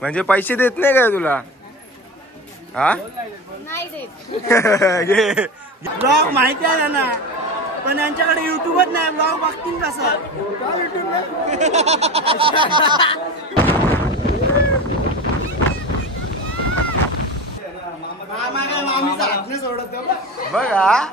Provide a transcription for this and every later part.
म्हणजे पैसे देत नाही काय तुला? हा नाही देत. ब्लॉग माहिती आहे ना, पण यांच्याकडे युट्यूबच नाही. ब्लॉग बघतील कसं? मामीचा हात नाही सोडत बघा.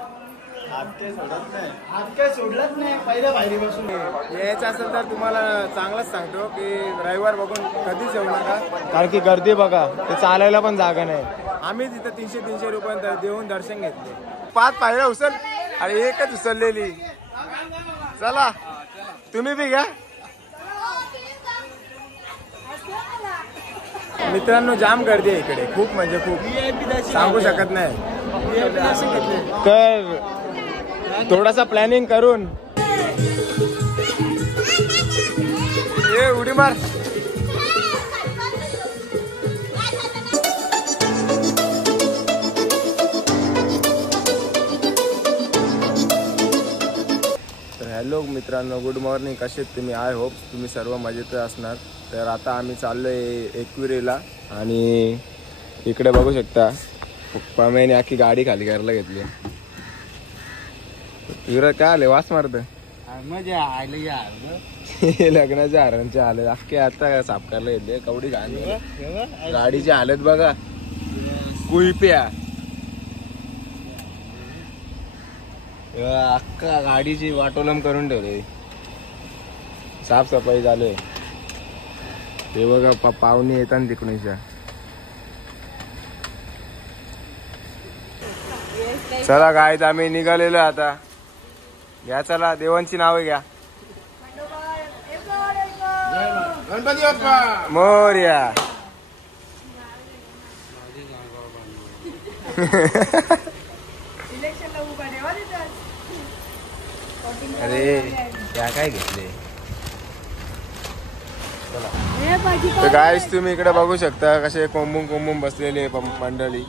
सोडलंच नाही पहिल्या बाहेरी बसून. यायचं असेल तर तुम्हाला चांगलंच सांगतो की रविवार बघून कधीच येऊ नका, कारण की गर्दी बघा, ते चालायला पण जागा नाही. आम्ही तिथं 300 रुपये देऊन दर्शन घेतले. 5 पायऱ्या उचल, अरे एकच उचललेली. चला तुम्ही बी घ्या. मित्रांनो जाम गर्दी आहे इकडे, खूप म्हणजे खूप, सांगू शकत नाही. तर थोडासा प्लॅनिंग करून ये उडी मार. तर हॅलो मित्रांनो, गुड मॉर्निंग. कसे तुम्ही? आय होप तुम्ही सर्व मजेत असणार. तर आता आम्ही चाललोय एकविरेला आणि इकडे बघू शकता पम्याने अख्खी गाडी खाली करायला घेतली. युवराज काय आले? वास मारत मजा आले यार. लग्नाच्या हारांचे आले अख्खे आता साफ करायला घेतले. कवडी घाण गाडीची हालत बघा, कुळप्या अख्खा गाडीची वाटोलम करून ठेवले. साफसफाई झाले. हे बघा पाहुणे येतात तिकडूनच्या. चला गाईत आम्ही निघालेलो आता. घ्या चला, देवांची नावे घ्या. गणपती बाप्पा मोरया. अरे त्या काय घेतले. तर गाईस तुम्ही इकडे बघू शकता कसे कोंबून बसलेले मंडळी.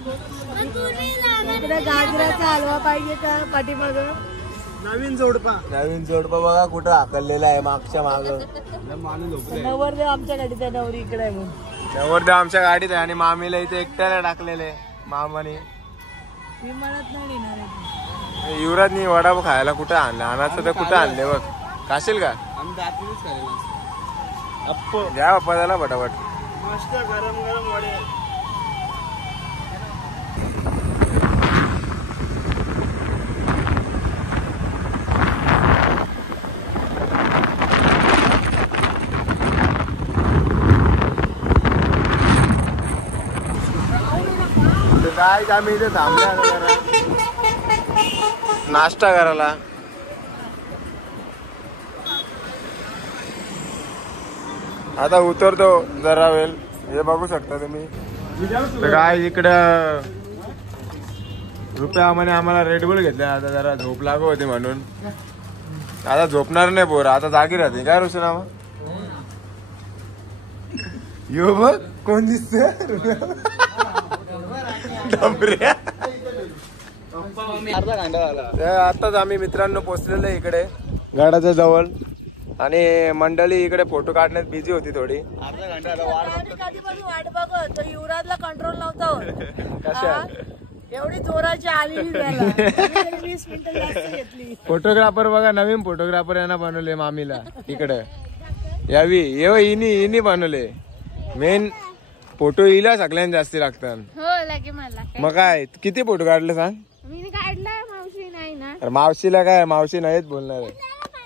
गाजराचा हलवा पाहिजे का पाठीमाग? नवीन जोडपा बघा कुठं हाकललेला आहे मागच्या माग. नवरदेव आमच्या गाडीत आहे, नवरी इकडे आहे. नवरदेव आमच्या गाडीत आहे आणि मामीला इथे एकट्याला टाकलेले मामाने. मी म्हणत नाही येणार. युवराजनी वडापाव खायला कुठं आणलं? आणायचं तर कुठं आणले बघ. खाशील का? घ्या बाप्पा त्याला फटाफट. मस्त गरम गरम वडे. काय आम्ही इथे थांबल्या नाश्ता करायला. आता उतरतो जरा वेळ. हे बघू शकता तुम्ही. तर काय इकडं रुपया म्हणे आम्हाला रेडबुल घेतले. आता जरा झोप लागू होती म्हणून. आता झोपणार नाही पोरं, आता जागी राहते. काय रुसना मग यो बघ कोण दिसत. आताच आम्ही मित्रांनो पोचलेलो इकडे गडाच्या जवळ आणि मंडळी इकडे फोटो काढण्यात बिझी होती थोडी. वाट बघत तो युवराजला कंट्रोल नव्हता. एवढी जोराची आलेली 20 मिनिटं जास्त घेतली. फोटोग्राफर बघा, नवीन फोटोग्राफर यांना बनवले मामीला. इकडे यावी इनी बनवले. मेन फोटो हिला सगळ्यांना जास्ती लागतात. हो लागे मला. मग काय किती फोटो काढले सांग? मी काढला, मावशी नाही ना. अरे मावशीला काय, मावशी नाहीच बोलणार आहे.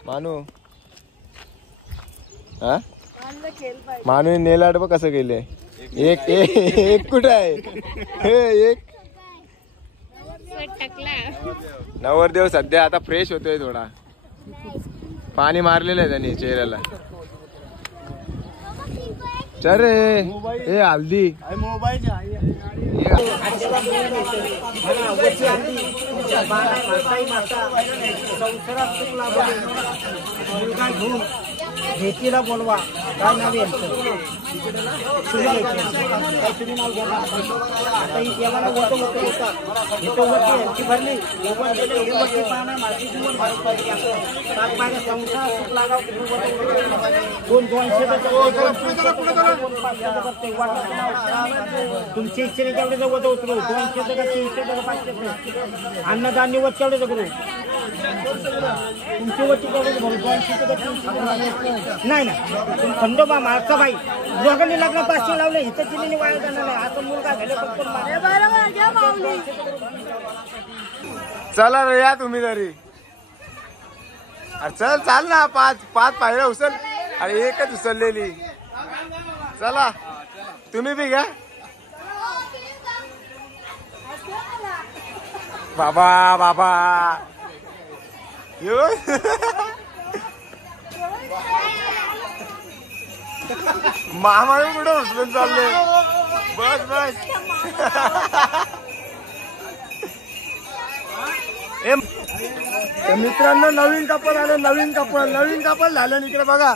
मानू हा मानू नेलाड बघ कसं केले. एक कुठं आहे? एक नवरदेव सध्या आता फ्रेश होतोय थोडा. पाणी मारलेलं आहे त्याने चेहऱ्याला. चल रे ए हल्दी घेतीला बोलवा. काय नाव यांचं? तुम्ही नाव घ्या ना. आता याला ना वरती होतात. इथं वरती यांची भरली वरती पाहणार माझी संसार सुख लागाव दोन 200 तुमच्या इच्छेने तेवढे जवळ उतरू 200 टका 300 टका 500 अन्नदान निवड तेवढे करू तुमची वरती तेवढे 200 टका 300 नाही ना खंडोबा मागचा भाई दोघांनी लग्न 500 लावले इथं तिने वाया जाणार नाही आता मुलगा झाले फक्त चला रे या तुम्ही तरी. अरे चल चाल ना 5 पायऱ्या उचल. अरे एकच उचललेली. चला तुम्ही बी घ्या. बाबा बाबा यो मामा कुठं उचलून चालले. बस बस मित्रांनो नवीन कपल आलं. नवीन कपल झालं इकडे बघा.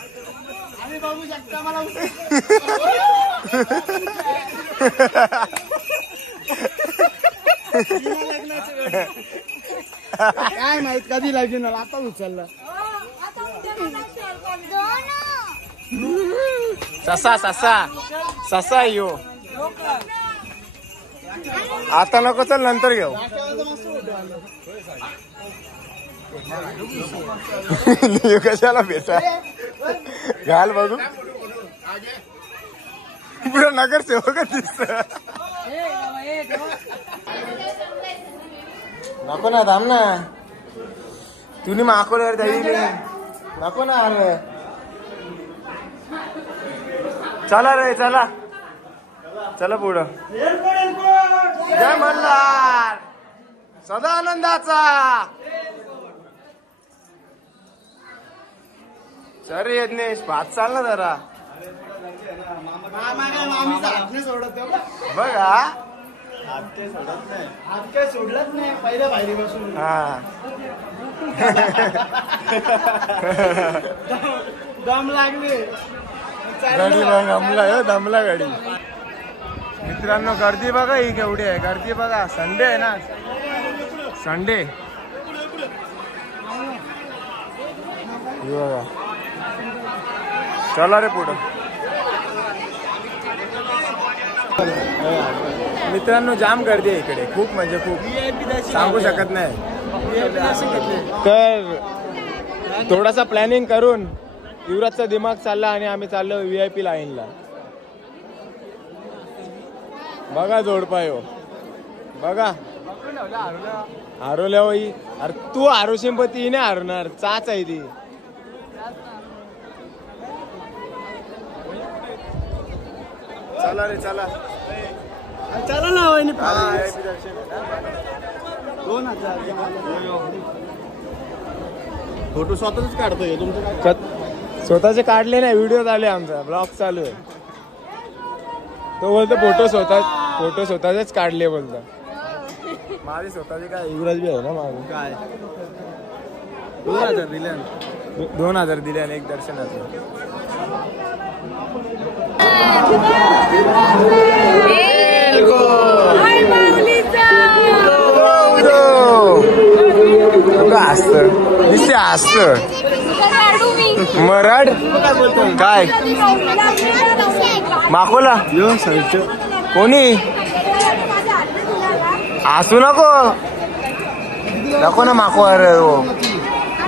आम्ही बघू शकता मला काय माहित कधी लागेल आता उचललं. ससा यो आता नको चल नंतर घेऊ. कशाला भेटा घाल बघू पुढे नगरसेवकच दिसत. नको ना थांब ना तुम्ही माकोल्यावर जाईल नको ना. अरे चला रे चला चला पुढं. जय मल्हार सदा आनंदाचा. सर यज्ञेश भात चाल ना जरा बघा. सोडलंच नाही पहिल्या बाहेरी बसून हा दम लागले गाडी दमला गाडी. मित्रांनो गर्दी बघा ही केवढी आहे. गर्दी बघा. संडे आहे ना. संडे बघा. चला रे पुढं. मित्रांनो जाम गर्दी आहे इकडे. खूप म्हणजे खूप सांगू शकत नाही. तर थोडासा प्लॅनिंग करून युवराजचा दिमाग चालला आणि आम्ही चाललो VIP लाईनला. बघा जोडपायो बघा. हरवल्या होई. अरे तू हारूशिंपती ही नाही हरणार. चाच आहे ती. चला रे चला चला ना वहिनी. 2000 फोटो स्वतःच काढतोय तुमचं. स्वतःचे काढले नाही. व्हिडिओ चालू आहे आमचा. ब्लॉग चालू आहे. तो बोलतो फोटो स्वतःचेच काढले बोलतो. माझे स्वतःचे काय युवराज बी आहे ना माझं. काय 2000 दिले. 2000 दिले आणि एक दर्शनाचं. असत दिसते असत मराठ काय माकोला कोणी असू नको ना माको. अरे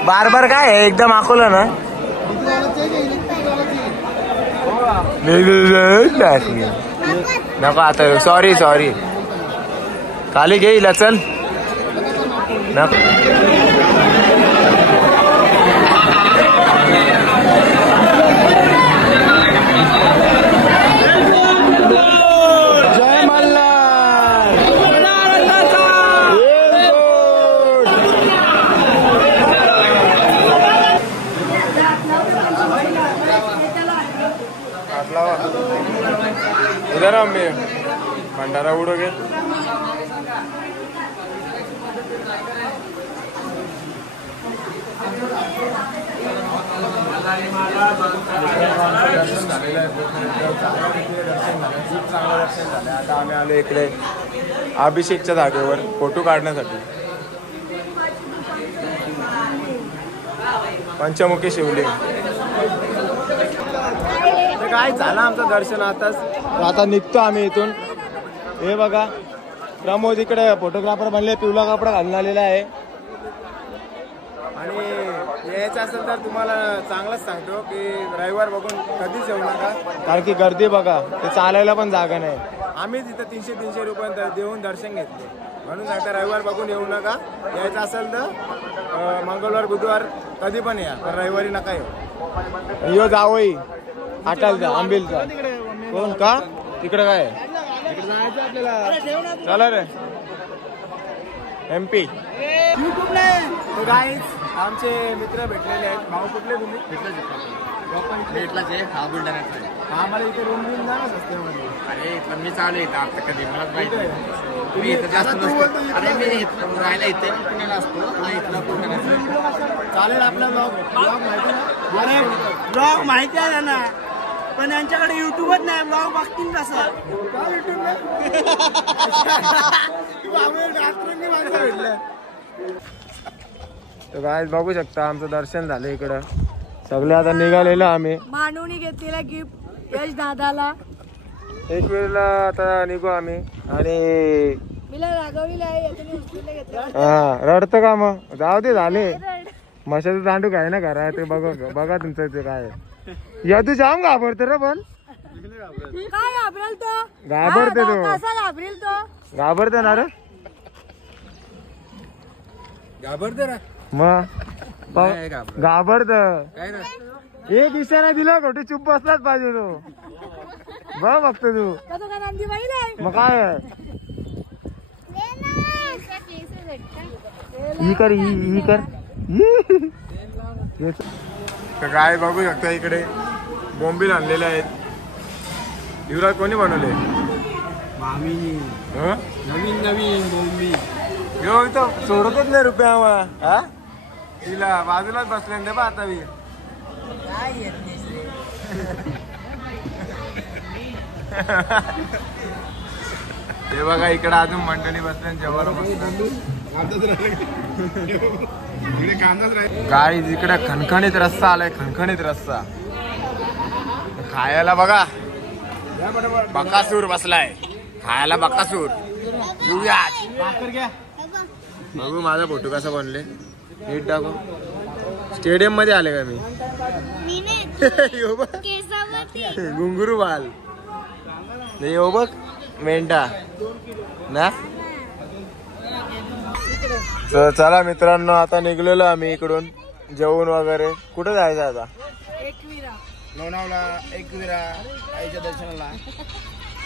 बार काय आहे एकदा माकोला ना. नको आता. सॉरी खाली घेईल चल. जय मल्हार. इधर आम्ही भंडारा उडोगे. दर्शन झालेलं आहे, खूप चांगलं दर्शन झालं. आता आम्ही आलो इकडे अभिषेकच्या जागेवर फोटो काढण्यासाठी. पंचमुखी शिवलिंग. काय झालं आमचं दर्शन आताच. आता निघतो आम्ही इथून. हे बघा प्रमोद इकडे फोटोग्राफर बनले, पिवळा कपडा घालून आलेला आहे. आणि यायचं असेल तर तुम्हाला चांगलंच सांगतो की रविवार बघून कधीच येऊ नका, कारण की गर्दी बघा, ते चालायला पण जागा नाही. आम्ही तिथं 300 रुपये देऊन दर्शन घेतले, म्हणून आता रविवार बघून येऊ नका. यायचं असेल तर मंगळवार बुधवार कधी पण या, पण रविवारी नका येऊ. यो जावई हाटालचा आंबिलचा कोण का तिकडे काय तिकडे जायचं आपल्याला. चला रे MP. तो गाईज आमचे मित्र भेटलेले आहेत. भाऊ कुठले तुम्ही? भेटलाच आहे. हा बुलढाण्यात आहे. आम्हाला इथे रूम घेऊन जा ना सस्त्यामध्ये. अरे इथं मी चालू येतं आता कधी मलाच माहिती नाही. मी इथं जास्त नसतो. अरे मी इथं राहायला इथे पुण्याला असतो. हा इथला पुण्याला चालेल आपला ब्लॉग माहिती ना. अरे ब्लॉग माहिती आहे ना, पण यांच्याकडे युट्यूबच नाही. ब्लॉग बघतील कसं? तर काय बघू शकता आमचं दर्शन झालं इकडं. सगळे आता निघालेलं आम्ही. मानवणी घेतलेला गिफ्ट यश दादाला. एक वेळेला आता निघू आम्ही. आणि मीला रागवलेला आहे, याच्याने उचलून घेतलं. हा रडतं का मग? जाऊ दे झाले. मशाचं दांडू काय ना करा ते बघा तुमचं ते काय. या तू जाम घाबरतो रे. पण काय घाबरेल तो? घाबरतो तो. कसा घाबरेल तो? घाबरतो ना रे. घाबरते ना. मग घाबरत. एक इशारा दिला कुठे चुप बसलाच पाहिजे तो. बघ बघतो तू. तो का नंदी बैल आहे? मग काय ही कर ही कर. तर काय बघू शकता इकडे बोंबील आणलेले आहेत. युवराज कोणी बनवले? नवीन नवीन बोंबी. यो इथं सोडतच नाही रुपया आम्हाला. हा तिला बाजूलाच बसले बा आता मी. ते बघा इकडे अजून मंडळी बसल्या जेवायला गाडी. इकडे खणखणीत रस्सा आलाय, खणखणीत रस्सा खायला. बघा बकासूर बसलाय खायला. बकासूर येऊया. बघू माझा फोटो कसा बनले. नीट टाकू. स्टेडियम मध्ये आले का मी? घुंगरू बाल नाही हो बघ. मेंढा ना. चला मित्रांनो आता निघलेलो आम्ही इकडून जेवून वगैरे. कुठे जायचं आता? एकविरा लोणावळा एकविरा आईच्या दर्शनाला.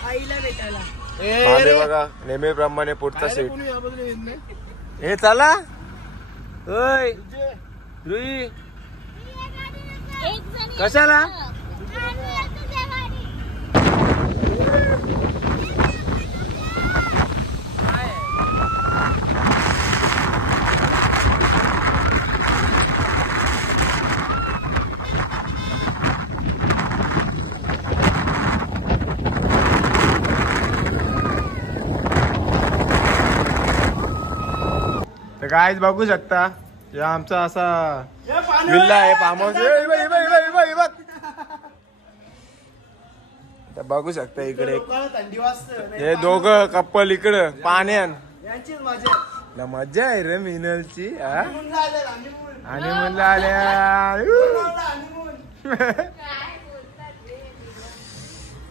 आईला भेटायला. माझे बघा नेहमीप्रमाणे पुढचा सीट. हे चला. ओय रुई कशाला? तर काय बघू शकता या आमचा असा विल्ला आहे, फार्म हाऊस. तर बघू शकता इकडे हे दोघं कप्पल इकडं पाण्यान. मजा आहे रे मिनलची. आणि म्हणलं आल्या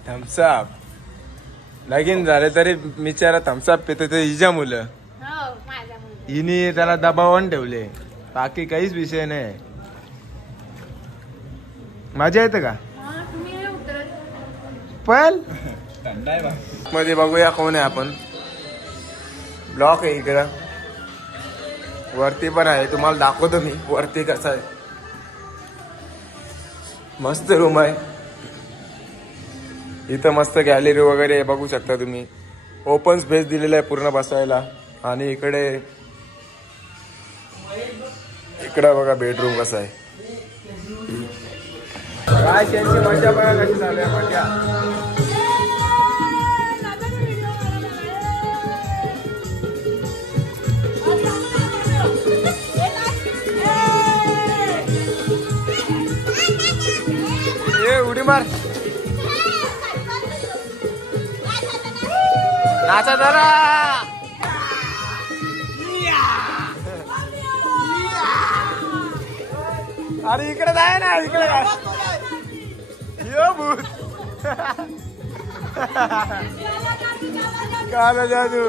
थम्सअप. लगीन झाले तरी बिचारा थम्सअप पितो ते हिच्या मुलं. हिने त्याला दबावून ठेवले, बाकी काहीच विषय नाही. मजा येते का? पण मध्ये बघूया कोण आहे आपण. ब्लॉक आहे इकडं, वरती पण आहे. तुम्हाला दाखवतो मी वरती कसं आहे. मस्त रूम आहे इथं, मस्त गॅलरी वगैरे बघू शकता तुम्ही. ओपन स्पेस दिलेला आहे पूर्ण बसायला. आणि इकडे इकडं बघा बेडरूम कसा आहे. काय त्यांची मजा बघा कशी चालू आहे मजा. उडी मार नाचा जरा. अरे इकडे जाय ना इकडे काय यो भूत काला जादू.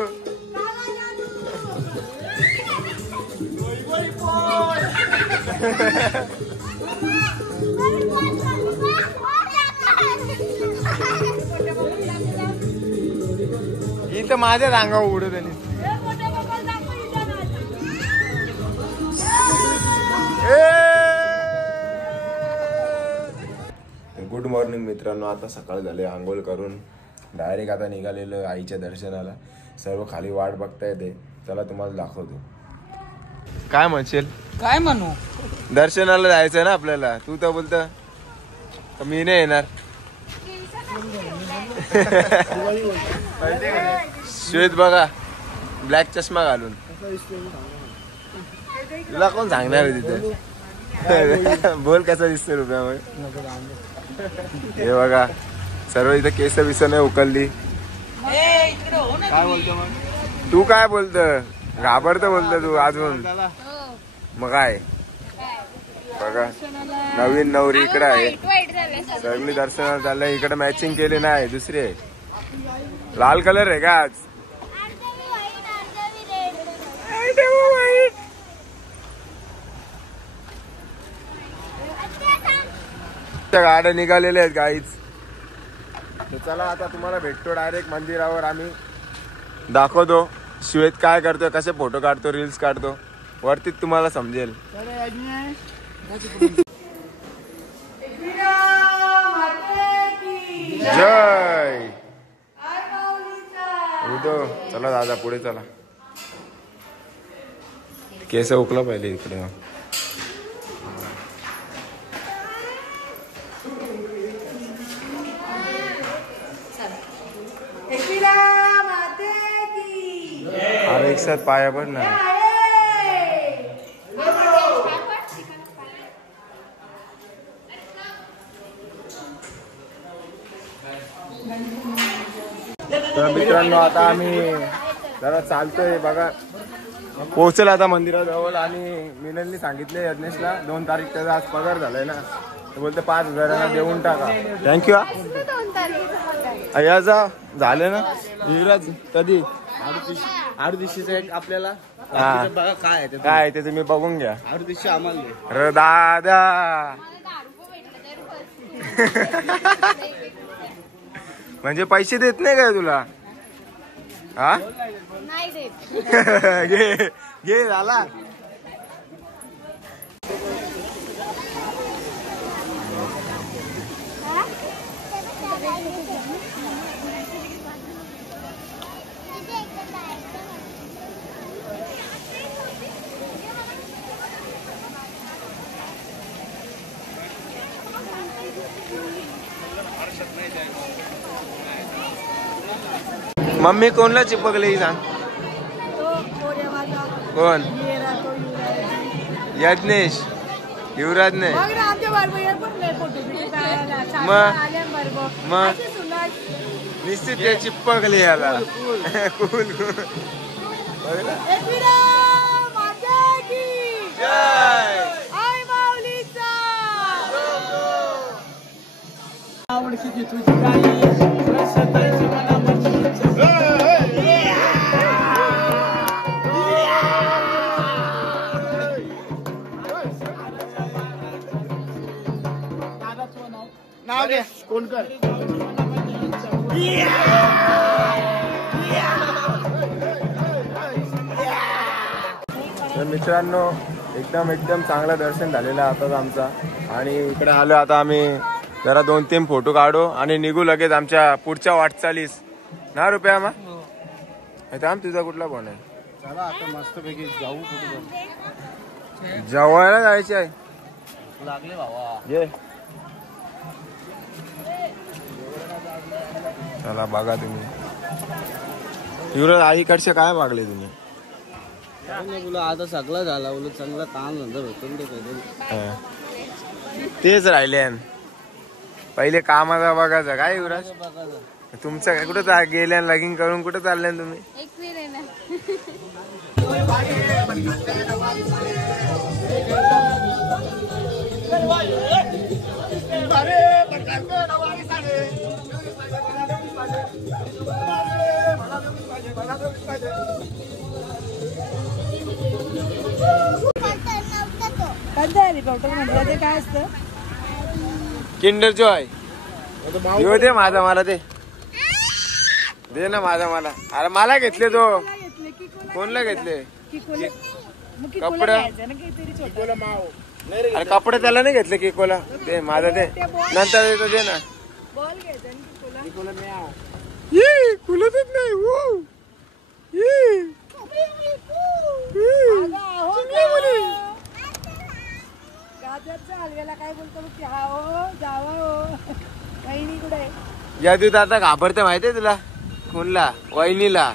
इथं माझ्या रांगावर उडत आणि गुड मॉर्निंग मित्रांनो. आता सकाळ झाले, आंघोळ करून डायरेक्ट आता निघालेलं आईच्या दर्शनाला. सर्व खाली वाट बघता येते. चला तुम्हाला दाखवतो. काय म्हणशील? काय म्हणू, दर्शनाला जायचं ना आपल्याला. तू तर बोलत मी नाही येणार. श्वेत बघा ब्लॅक चष्मा घालून. तुला कोण सांगणार आहे तिथे? बोल कसा दिसतो रुपयामध्ये. हे बघा सर्व इथे केस बिस नाही उकलली. काय बोलतो मग तू? काय बोलत घाबरत बोलत तू अजून. मग काय बघा नवीन नवरी इकडे आहे. सगळी दर्शनाला चाललंय. इकडे मॅचिंग केली नाही दुसरी आहे. लाल कलर आहे का आज? गाड्या निघालेल्या आहेत गाईच. तर चला आता तुम्हाला भेटतो डायरेक्ट मंदिरावर. आम्ही दाखवतो श्वेत काय करतोय, कसे फोटो काढतो, रील्स काढतो. वरतीच तुम्हाला समजेल. जय उदो. चला दादा पुढे चला. केस उकला पहिले इकडे. अरे एक साथ पाया पड ना. तर मित्रांनो आता आम्ही जरा चालतोय बघा. पोहोचल आता मंदिराजवळ. आणि मिलननी सांगितले यज्ञेशला 2 तारीख त्याचा आज पगार झालाय ना. ते बोलते 5,000 देऊन टाका. थँक्यू. याचा झाले ना युवराज कधी 8 एक आपल्याला काय काय ते तुम्ही बघून घ्या. 8 आम्हाला अरे दादा म्हणजे पैसे देत नाही काय तुला? हा नाही देत. घे घे झाला. मम्मी कोणला चिपकले सांग. कोण? यज्ञेश. युवराज नाही. मग निश्चित ते चिपकले याला. कूल नाव घे. कोण कर तर मित्रांनो एकदम चांगलं दर्शन झालेलं आताच आमचा. आणि इकडे आलो आता आम्ही जरा 2-3 फोटो काढू आणि निघू लगेच आमच्या पुढच्या वाटचालीस ना. रुपया मा थांब तुझा कुठला फोन आहे? चला आता मस्त पैकी जाऊ. जेवायला जायचे आहे. लागले भावा. ये चला बघा तुम्ही. युवराज आईकडचे काय मागले तुम्ही? बोला आता सगळं झाला बोल चांगला काम धंदा भेटून दे हा. तेच राहिले पहिले कामाचा बघायचं काय युवराज. तुमचं काय कुठं गेल्या लगीन करून कुठं चालले तुम्ही? हेलिकॉप्टर म्हटलं ते काय असतं? Kinder Joy. येऊ दे माझा मला ते दे ना माझा मला. अरे मला घेतले तो. कोणला घेतले कपडे? अरे कपडे त्याला नाही घेतले किकोला. दे माझा दे नंतर देतो दे ना. बॉल घ्यायचा खुलतच नाही. गाजरच्या हलव्याला काय बोलतो की हा हो जावा हो वहिनी कुठे? या तू आता घाबरते माहितीये तुला? कोणला? वहिनीला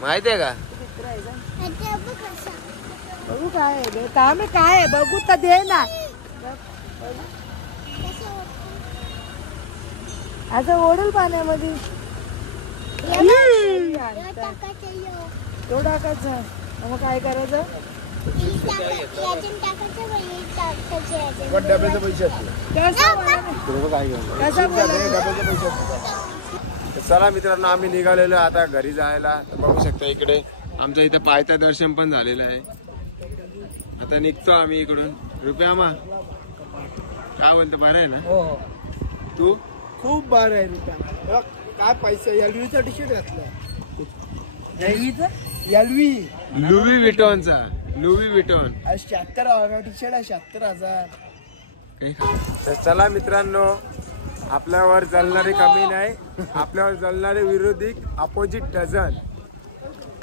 माहितीये का? बघू काय आहे काम आहे काय आहे बघू तर दे ना. असं ओढल पाण्यामध्ये तो टाकायचं. मग काय करायचं? डब्याचे पैसे असते. चला मित्रांनो आम्ही निघालेलो आता घरी जायला. बघू शकता इकडे आमच्या इथे पायथा दर्शन पण झालेलं आहे. आता निघतो आम्ही इकडून. रुपया मा काय बोलतो बरं आहे ना? तू खूप बार आहे रुपया. काय पैसा एलवीचा टी शर्ट घातला. एलवी लुई विटॉनचा. लुई विटॉन 76 टी शर्ट आहे 76,000. तर चला मित्रांनो आपल्यावर जळणारे कमी नाही. आपल्यावर जळणारे विरोधी अपोजिट डझन.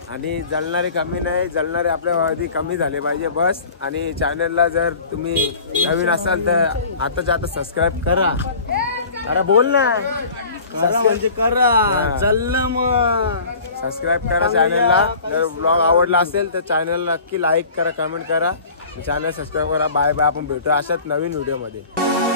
आणि जळणारे कमी नाही. जळणारे आपल्यावर कमी झाले पाहिजे बस. आणि चॅनलला जर तुम्ही नवीन असाल तर आताच्या आता सबस्क्राईब करा. अरे बोल ना. म्हणजे करा चाललं मग. सबस्क्राईब करा चॅनलला. जर ब्लॉग आवडला असेल तर चॅनलला नक्की लाईक करा कमेंट करा. चॅनल सबस्क्राईब करा. Bye bye. आपण भेटू अशाच नवीन व्हिडिओ मध्ये.